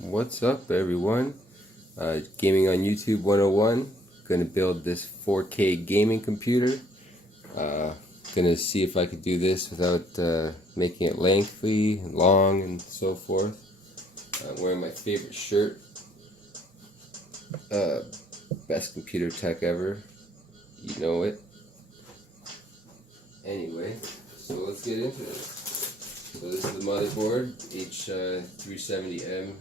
What's up, everyone? Gaming on YouTube 101. Gonna build this 4K gaming computer. Gonna see if I could do this without making it lengthy and long and so forth. I'm wearing my favorite shirt. Best computer tech ever. You know it. Anyway, so let's get into it. So this is the motherboard, H370M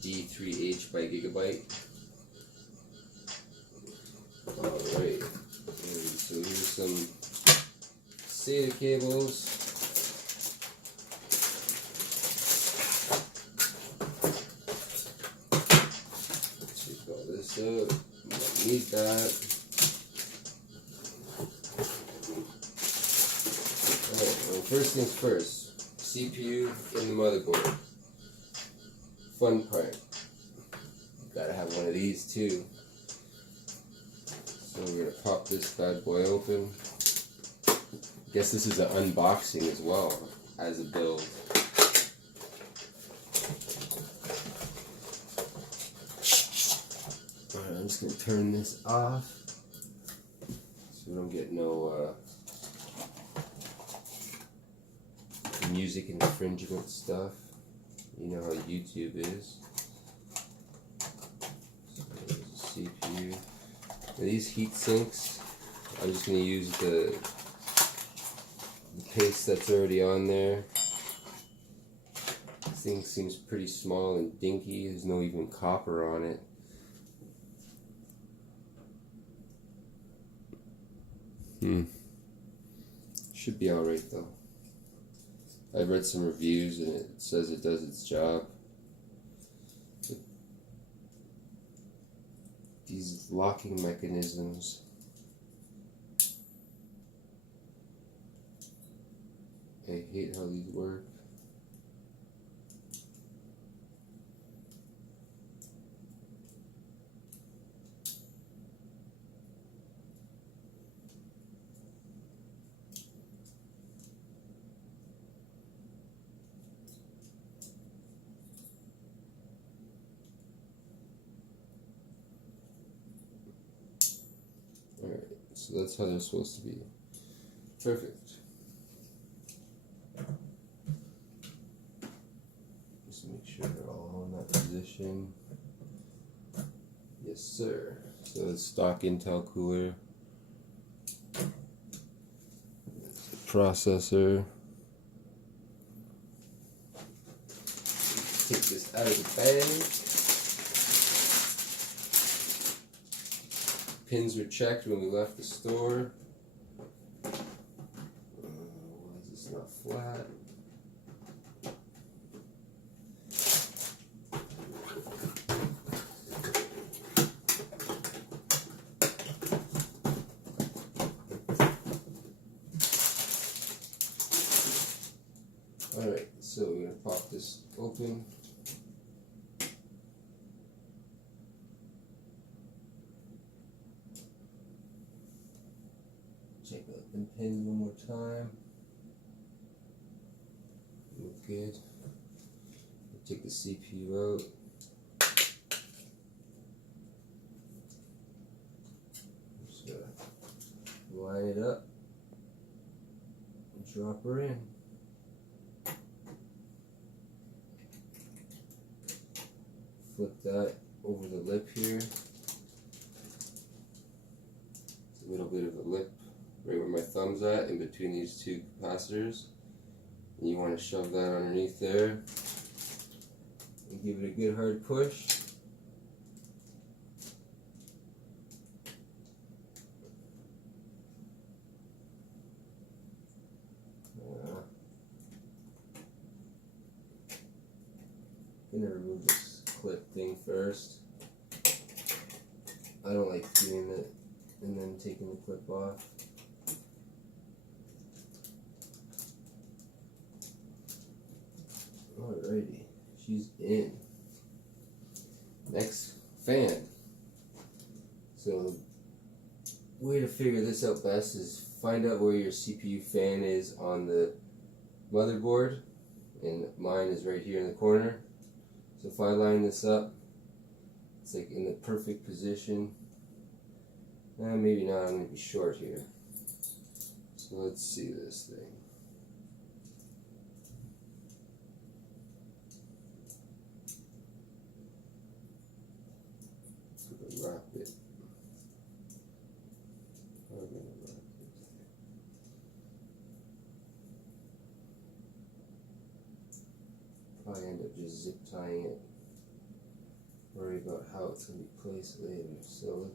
D3H by Gigabyte. Alright, so here's some SATA cables. Let's take all this out. You don't need that. Alright, well, first things first, CPU in the motherboard. Fun part. Gotta have one of these too. So we're gonna pop this bad boy open. I guess this is an unboxing as well as a build. Alright, I'm just gonna turn this off so we don't get no music infringement stuff. You know how YouTube is. So there's a CPU. Now these heat sinks, I'm just going to use the paste that's already on there. This thing seems pretty small and dinky. There's no even copper on it. Should be alright though. I read some reviews and it says it does its job. These locking mechanisms. I hate how these work. Alright, so that's how they're supposed to be. Perfect. Just make sure they're all in that position. Yes, sir. So it's stock Intel cooler. Processor. Take this out of the bag. Pins were checked when we left the store. Why is this not flat? Alright, so we're going to pop this open. Check out the pins one more time. Look good. Take the CPU out. Just gotta line it up and drop her in. Flip that over the lip here. It's a little bit of a lip right where my thumb's at, in between these two capacitors. And you want to shove that underneath there and give it a good hard push. I'm gonna remove this clip thing first. I don't like doing it and then taking the clip off. Alrighty, she's in. Next, fan. So, way to figure this out best is find out where your CPU fan is on the motherboard, and mine is right here in the corner. So if I line this up, it's like in the perfect position. Maybe not, I'm going to be short here. So let's see this thing. Wrap it. Probably end up just zip tying it. Worry about how it's going to be placed later. So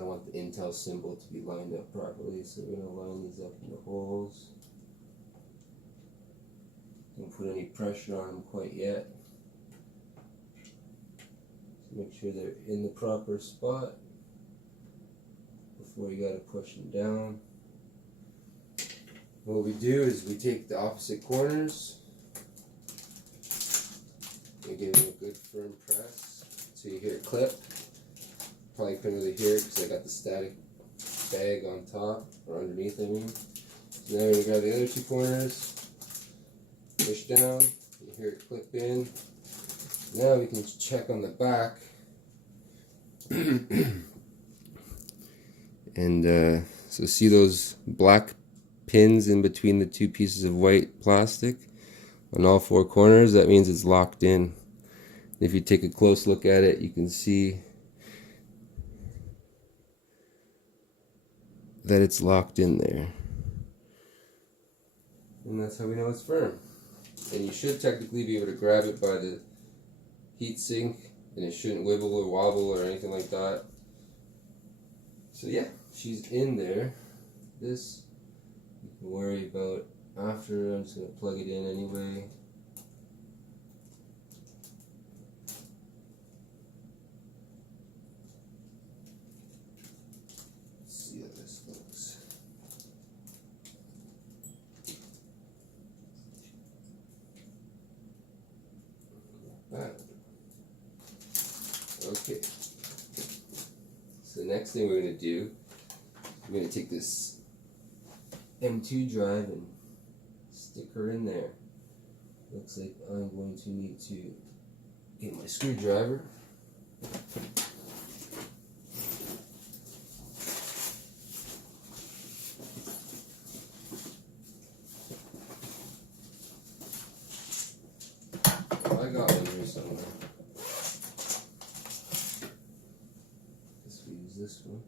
I want the Intel symbol to be lined up properly. So we're going to line these up in the holes. Don't put any pressure on them quite yet. Make sure they're in the proper spot before you got to push them down. What we do is we take the opposite corners and give them a good firm press so you hear it clip. Probably couldn't really hear it because I got the static bag on top, or underneath I mean. So now we're going to grab the other two corners, push down, you hear it clip in. Now we can check on the back. And so see those black pins in between the two pieces of white plastic on all four corners? That means it's locked in. If you take a close look at it, you can see that it's locked in there. And that's how we know it's firm. And you should technically be able to grab it by the heat sink, and it shouldn't wibble or wobble or anything like that. So yeah, she's in there. This you can worry about after. I'm just going to plug it in anyway. Let's see how this looks. Okay. So the next thing we're going to do, we're going to take this M2 drive and stick her in there. Looks like I'm going to need to get my screwdriver. I got one here somewhere. Guess we use this one.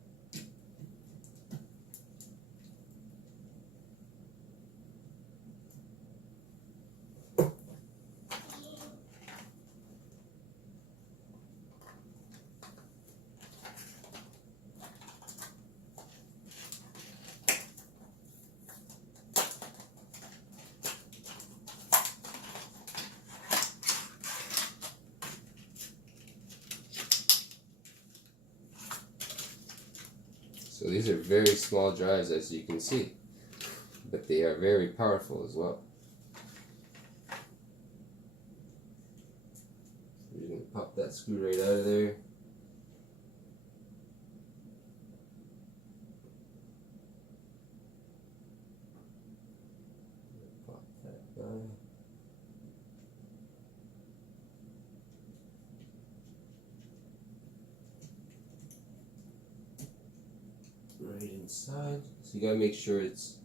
So these are very small drives, as you can see, but they are very powerful as well. We're going to pop that screw right out of there. Pop that guy. Right inside. So you gotta make sure it's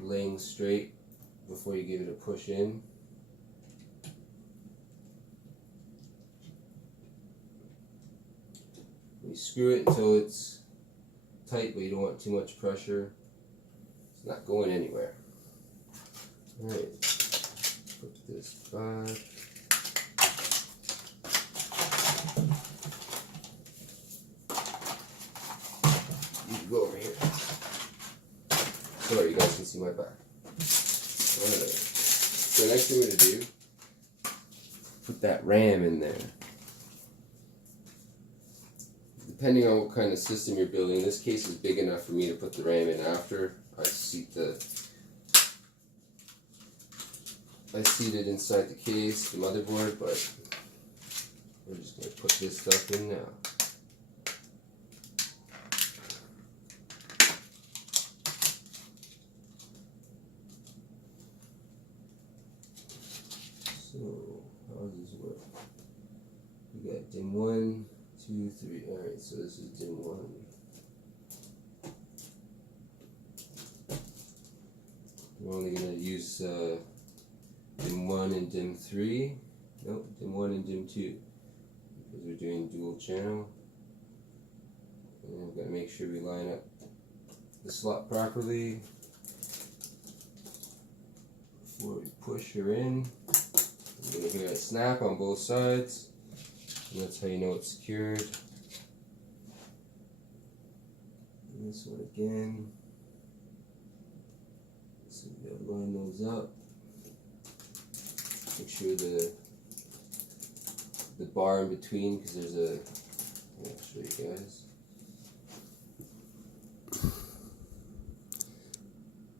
laying straight before you give it a push in. You screw it until it's tight, but you don't want too much pressure. It's not going anywhere. Alright, put this back. Go over here. Sorry, you guys can see my back. Alright. So next thing we're going to do, put that RAM in there. Depending on what kind of system you're building, this case is big enough for me to put the RAM in after I seat it inside the case, the motherboard, but we're just going to put this stuff in now. So, does this work? We got DIMM 1, 2, 3. Alright, so this is DIMM 1. We're only going to use DIMM 1 and DIMM 3. Nope, DIMM 1 and DIMM 2. Because we're doing dual channel. And we've got to make sure we line up the slot properly before we push her in. You're going to hear a snap on both sides, and that's how you know it's secured. And this one again. So we got to line those up. Make sure the bar in between, because there's a. I'll show you guys.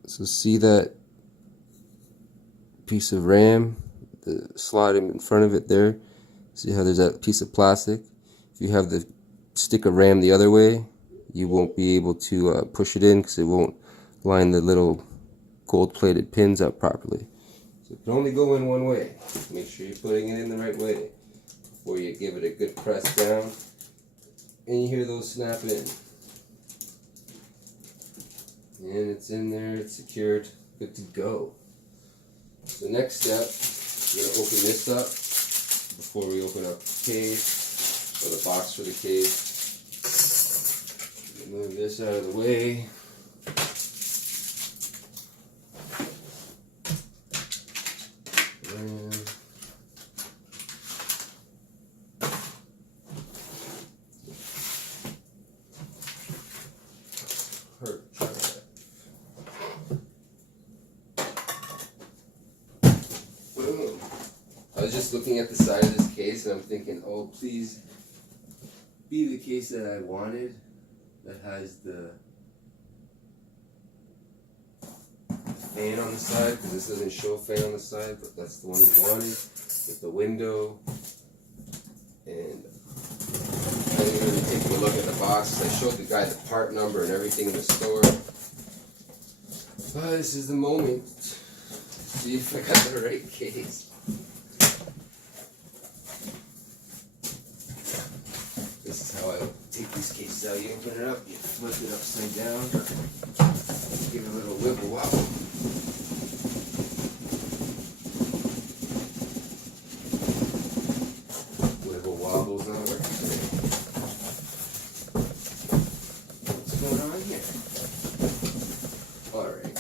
So see that piece of RAM, the slot in front of it there? See how there's that piece of plastic? If you have the stick of RAM the other way, you won't be able to push it in because it won't line the little gold-plated pins up properly. So it can only go in one way. Make sure you're putting it in the right way before you give it a good press down. And you hear those snap in. And it's in there, it's secured, good to go. So next step, we're going to open this up before we open up the case, or the box for the case. Move this out of the way. I was just looking at the side of this case and I'm thinking, oh, please be the case that I wanted, that has the fan on the side, because this doesn't show fan on the side, but that's the one we wanted, with the window. And I didn't really take a look at the box. I showed the guy the part number and everything in the store. But this is the moment to see if I got the right case. This is how I take these cases out. You open it up, you flip it upside down, give it a little wiggle wobble. Wiggle wobble's not working today. What's going on here? Alright.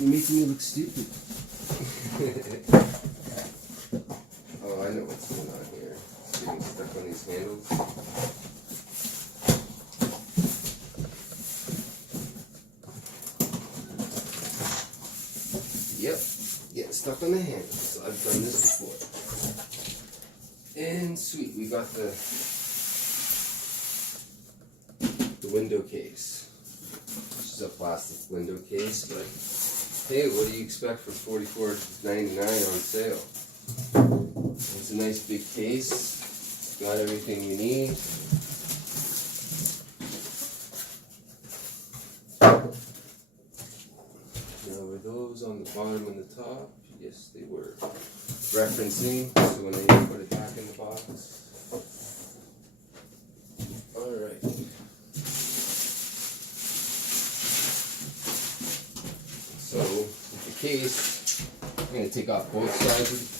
You're making me look stupid. Oh, I know what's going on here. It's getting stuck on these handles. Yep, getting stuck on the handles. I've done this before. And sweet, we got the window case. Which is a plastic window case, but hey, what do you expect for $44.99 on sale? It's a nice big case. Got everything you need. Now were those on the bottom and the top? Yes, they were. Referencing, so when I put it back in the box. Alright. So, with the case, I'm going to take off both sides of it.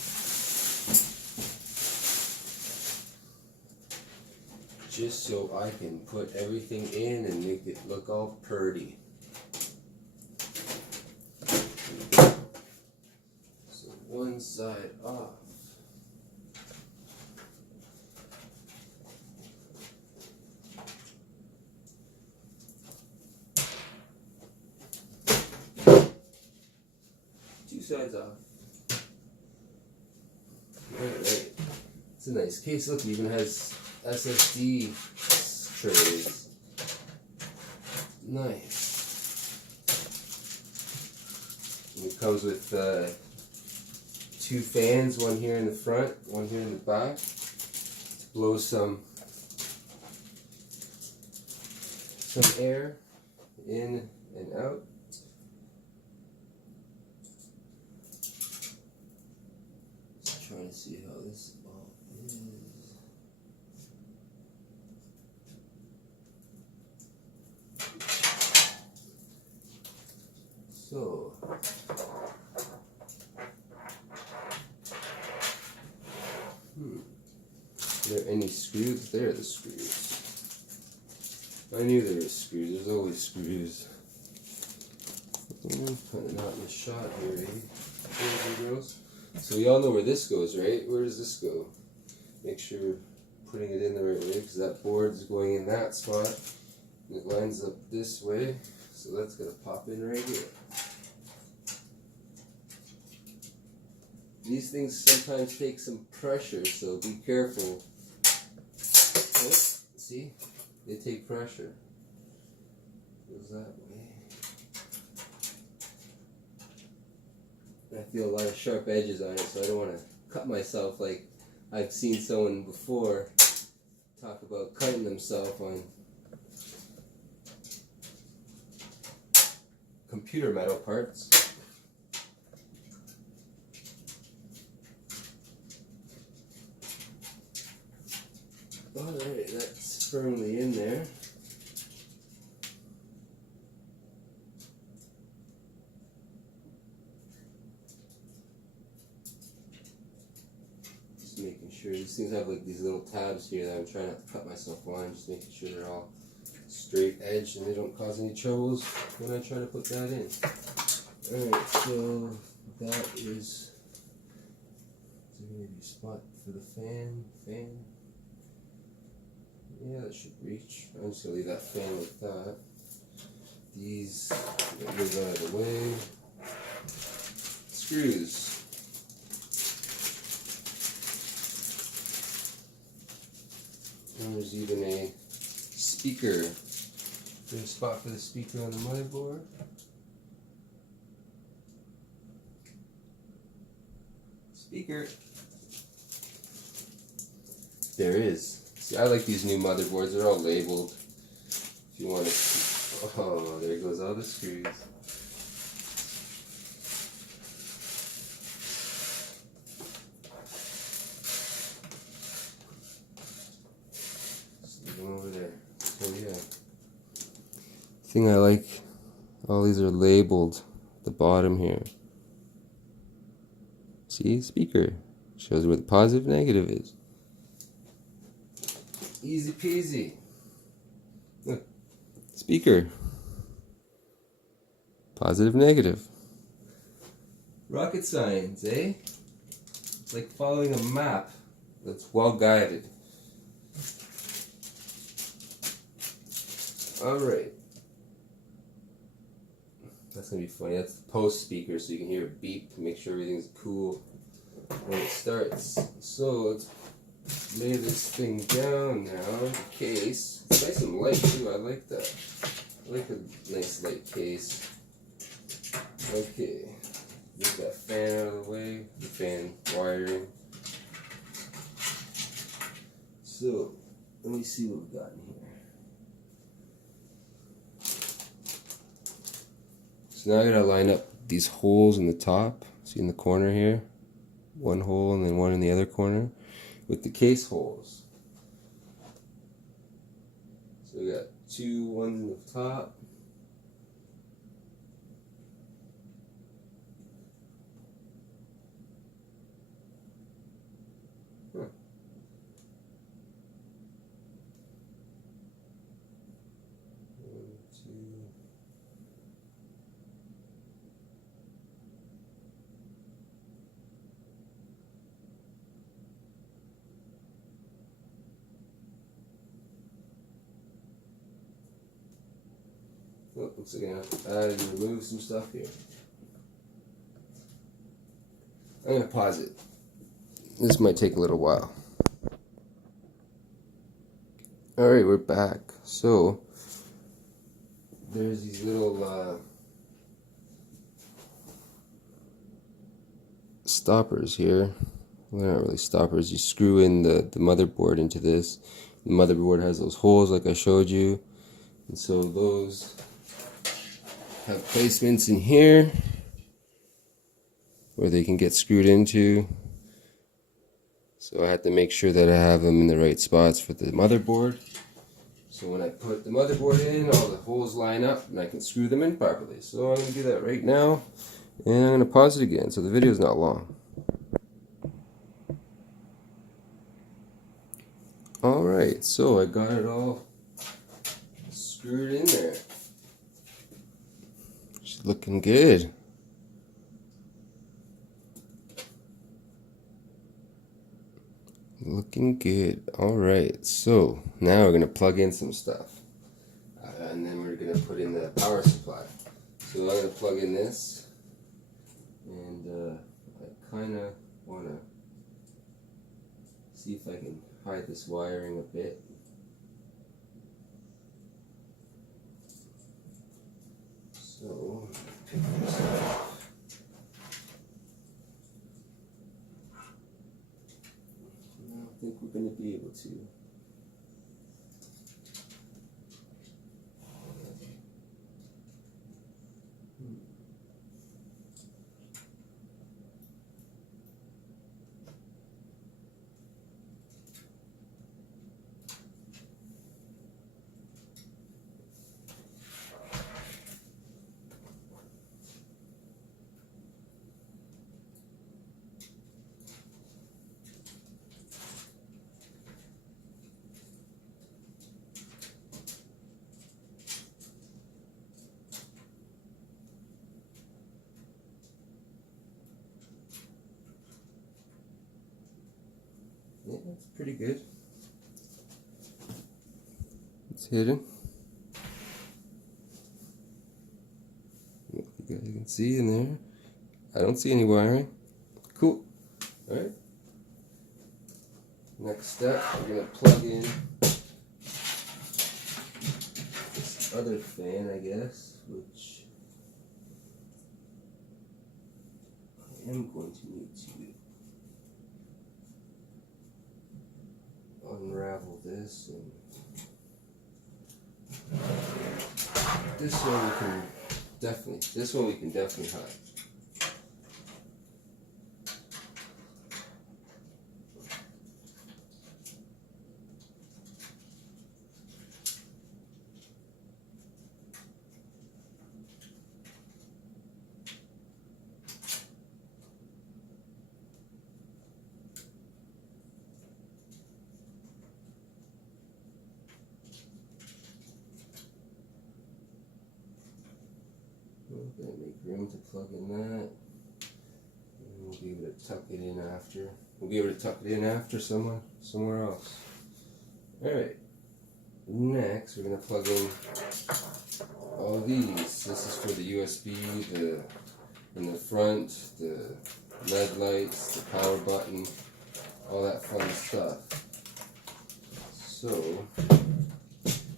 Just so I can put everything in and make it look all pretty. So one side off. Two sides off. Alright. It's a nice case. Look, it even has SSD trays. Nice. And it comes with two fans, one here in the front, one here in the back, to blow some air in and out. Let's trying to see how this all is. So, are there any screws? There are the screws. I knew there were screws. There's always screws. Putting out in the shot here, eh? Boys and girls. So we all know where this goes, right? Where does this go? Make sure you're putting it in the right way, because that board is going in that spot. And it lines up this way. So that's going to pop in right here. These things sometimes take some pressure, so be careful. Oh, see? They take pressure. Goes that way. I feel a lot of sharp edges on it, so I don't want to cut myself like I've seen someone before talk about cutting themselves on computer metal parts. Alright, that's firmly in there. Just making sure, these things have like these little tabs here that I'm trying not to cut myself on, just making sure they're all straight edge and they don't cause any troubles when I try to put that in. Alright, so that is there going to be a spot for the fan? Yeah, that should reach. I'm just going to leave that fan like that. These move out of the way. Screws. And there's even a speaker. There's a spot for the speaker on the motherboard. Speaker. There is. See, I like these new motherboards. They're all labeled. If you want to. Oh, there goes all the screws. Just leave them over there. So yeah. Thing I like, all these are labeled at the bottom here. See, speaker. Shows where the positive, negative is. Easy peasy. Look. Speaker. Positive, negative. Rocket science, eh? It's like following a map that's well guided. Alright. That's gonna be funny. That's the post speaker, so you can hear it beep to make sure everything's cool when it starts. So let's lay this thing down now, the case. It's nice and light too, I like that. I like a nice light case. Okay, get that fan out of the way, the fan wiring. So, let me see what we've got in here. So now I gotta line up these holes in the top, see in the corner here? One hole and then one in the other corner, with the case holes. So we got two ones in the top. Huh. One, two. Oh, looks like I have to add and remove some stuff here. I'm going to pause it. This might take a little while. Alright, we're back. So, there's these little stoppers here. Well, they're not really stoppers. You screw in the motherboard into this. The motherboard has those holes like I showed you. And so those have placements in here where they can get screwed into. So I have to make sure that I have them in the right spots for the motherboard. So when I put the motherboard in, all the holes line up and I can screw them in properly. So I'm going to do that right now, and I'm going to pause it again so the video is not long. Alright, so I got it all screwed in there. It's looking good. Looking good. Alright, so now we're going to plug in some stuff. And then we're going to put in the power supply. So I'm going to plug in this. And I kind of want to see if I can hide this wiring a bit. So, pick this up. I don't think we're going to be able to. Yeah, that's pretty good. It's hidden. You guys can see in there. I don't see any wiring. Cool. Alright. Next step, we're going to plug in this other fan, I guess, which I am going to need to unravel this, and this one we can definitely hide. We're going to make room to plug in that. And we'll be able to tuck it in after. We'll be able to tuck it in after somewhere else. Alright. Next, we're going to plug in all these. This is for the USB, in the front, the LED lights, the power button, all that fun stuff. So,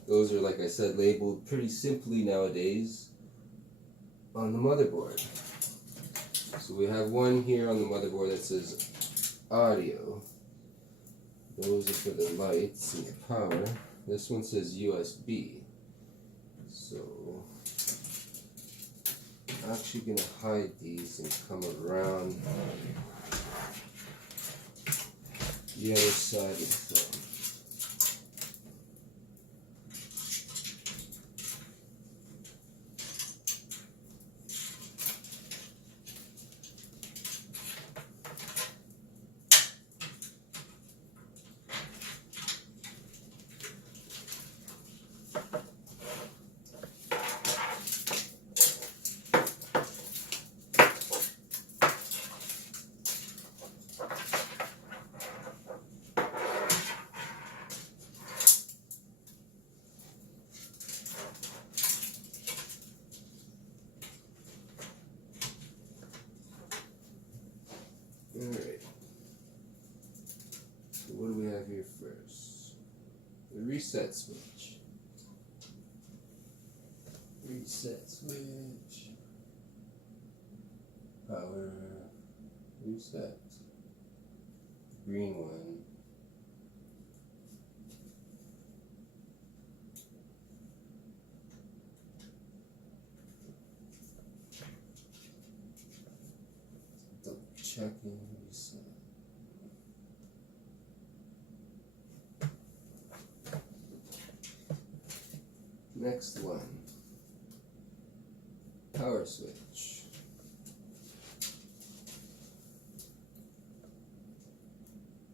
those are, like I said, labeled pretty simply nowadays on the motherboard. So we have one here on the motherboard that says audio. Those are for the lights and the power. This one says USB. So I'm actually going to hide these and come around the other side of the phone. Alright, so what do we have here first? The reset switch. Reset switch. Power. Reset. Green one. Checking reset. Next one. Power switch.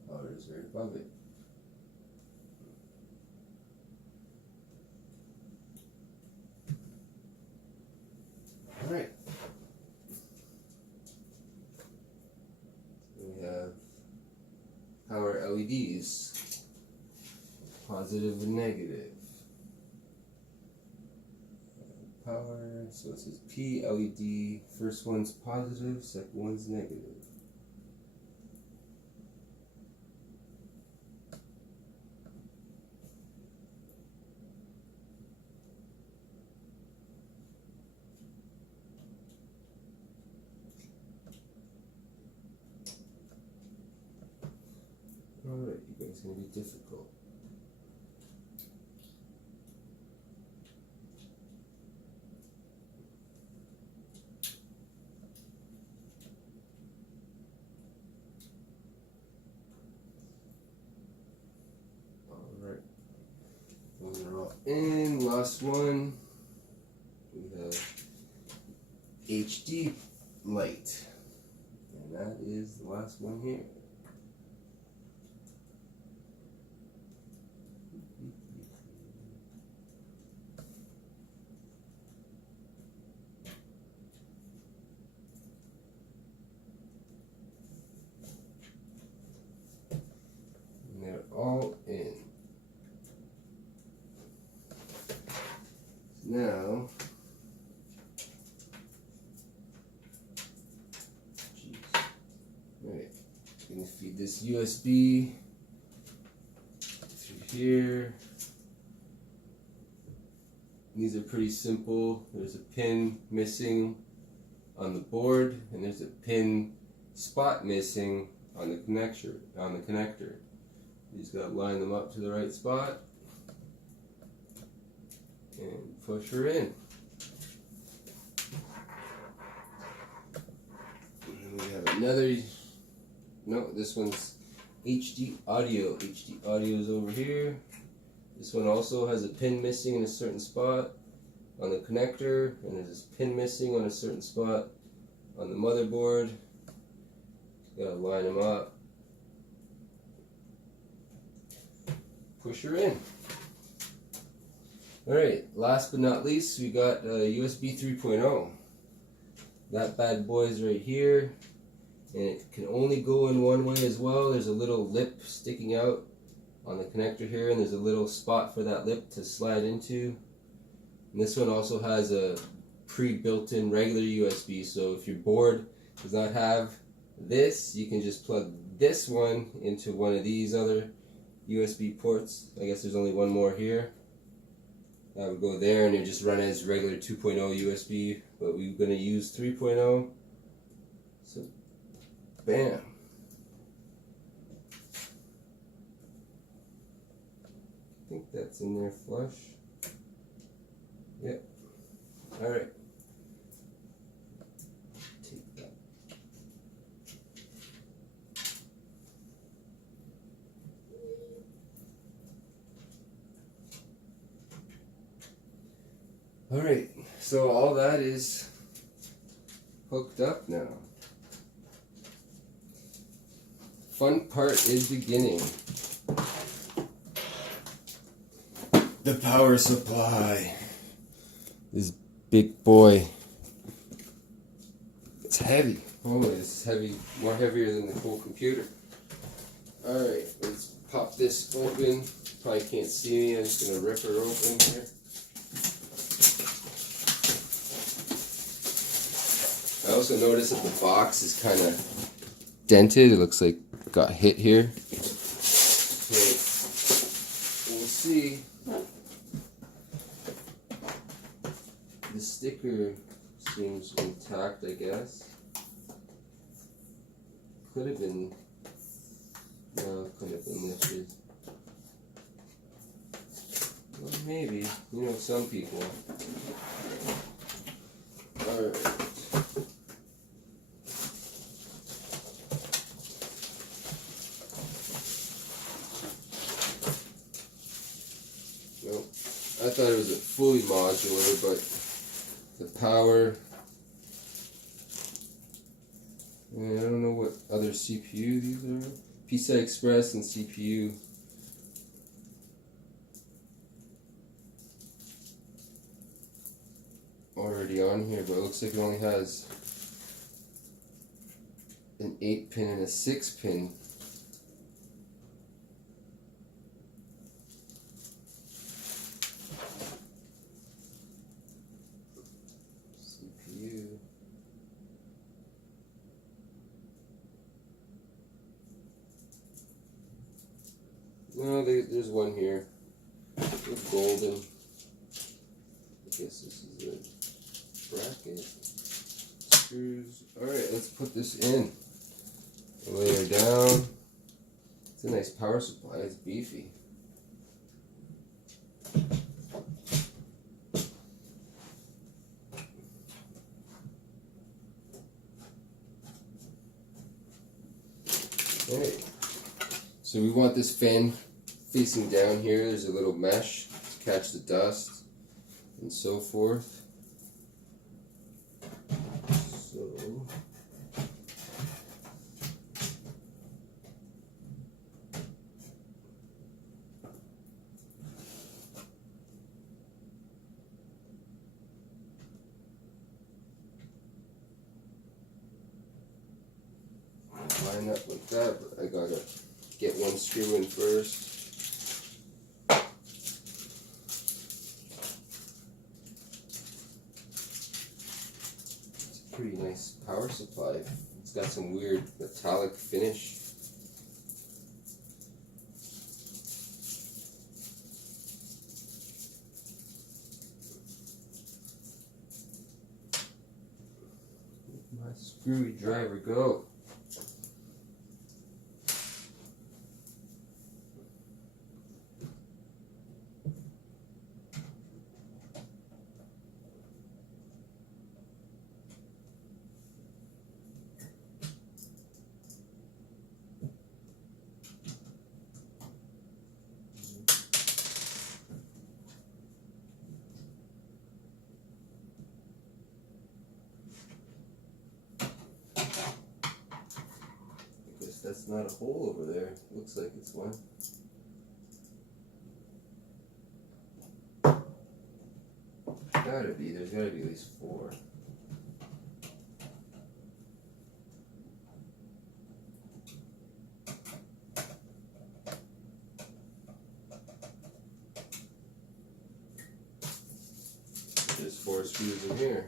Power is right above it. Alright. We have power LEDs. Positive and negative. Power, so it says P LED, first one's positive, second one's negative. Alright, you guys are going to be difficult. Those are all in. Last one, we have HD light, and that is the last one here. And they're all in. Now, alright, I'm going to feed this USB through here. These are pretty simple. There's a pin missing on the board, and there's a pin spot missing on the connector. You just got to line them up to the right spot and push her in. And then we have another, no, this one's HD audio. HD audio is over here. This one also has a pin missing in a certain spot on the connector, and there's this pin missing on a certain spot on the motherboard. You gotta line them up. Push her in. Alright, last but not least, we got USB 3.0. That bad boy is right here, and it can only go in one way as well. There's a little lip sticking out on the connector here, and there's a little spot for that lip to slide into. And this one also has a pre-built-in regular USB, so if your board does not have this, you can just plug this one into one of these other USB ports. I guess there's only one more here. That would go there, and it just run as regular 2.0 USB, but we're going to use 3.0. So, bam. I think that's in there flush. Yep. Alright. Take that. Alright, so all that is hooked up now. Fun part is beginning. The power supply. This big boy. It's heavy. Oh, it's heavy, more heavier than the whole computer. Alright, let's pop this open. Probably can't see me, I'm just going to rip her open here. I also noticed that the box is kind of dented. It looks like it got hit here. Okay. We'll see. The sticker seems intact, I guess. Could have been, no, could have been lifted. Well, maybe. You know, some people. Alright. I thought it was a fully modular, but the power, and I don't know what other CPU these are. PCI Express and CPU. Already on here, but it looks like it only has an 8-pin and a 6-pin. CPU. No, there's one here. It's golden. I guess this is a bracket. Screws. Alright, let's put this in. Lay her down. It's a nice power supply. It's beefy. Alright. So we want this fan facing down here. There's a little mesh to catch the dust and so forth. So line up like that, but I gotta get one screw in first. It's a pretty nice power supply. It's got some weird metallic finish. Where'd my screwy driver go? That's not a hole over there. Looks like it's one. Gotta be. There's gotta be at least 4. There's 4 screws in here.